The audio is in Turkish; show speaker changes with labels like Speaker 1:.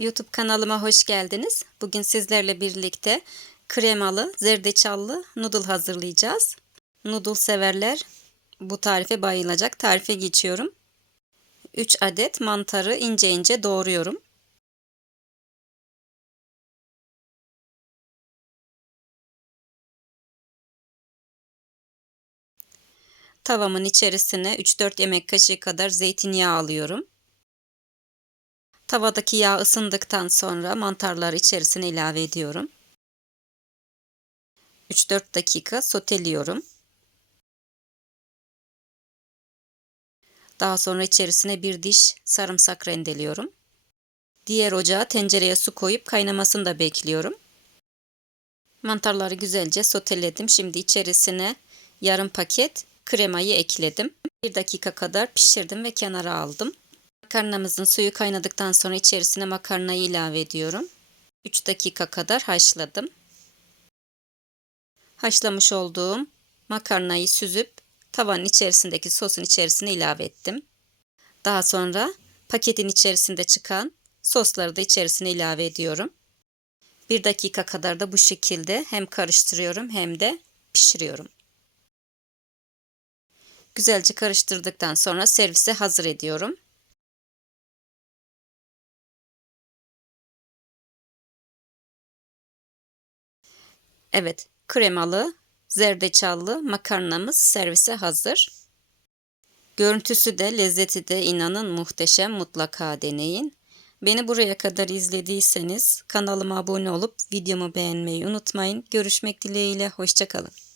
Speaker 1: YouTube kanalıma hoş geldiniz. Bugün sizlerle birlikte kremalı, zerdeçallı noodle hazırlayacağız. Noodle severler bu tarife bayılacak. Tarife geçiyorum. 3 adet mantarı ince ince doğruyorum. Tavamın içerisine 3-4 yemek kaşığı kadar zeytinyağı alıyorum. Tavadaki yağ ısındıktan sonra mantarları içerisine ilave ediyorum. 3-4 dakika soteliyorum. Daha sonra içerisine bir diş sarımsak rendeliyorum. Diğer ocağa tencereye su koyup kaynamasını da bekliyorum. Mantarları güzelce soteledim. Şimdi içerisine yarım paket kremayı ekledim. Bir dakika kadar pişirdim ve kenara aldım. Makarnamızın suyu kaynadıktan sonra içerisine makarnayı ilave ediyorum. 3 dakika kadar haşladım. Haşlamış olduğum makarnayı süzüp tavanın içerisindeki sosun içerisine ilave ettim. Daha sonra paketin içerisinde çıkan sosları da içerisine ilave ediyorum. Bir dakika kadar da bu şekilde hem karıştırıyorum hem de pişiriyorum. Güzelce karıştırdıktan sonra servise hazır ediyorum. Evet, kremalı, zerdeçallı makarnamız servise hazır. Görüntüsü de lezzeti de inanın muhteşem mutlaka deneyin. Beni buraya kadar izlediyseniz kanalıma abone olup videomu beğenmeyi unutmayın. Görüşmek dileğiyle hoşçakalın.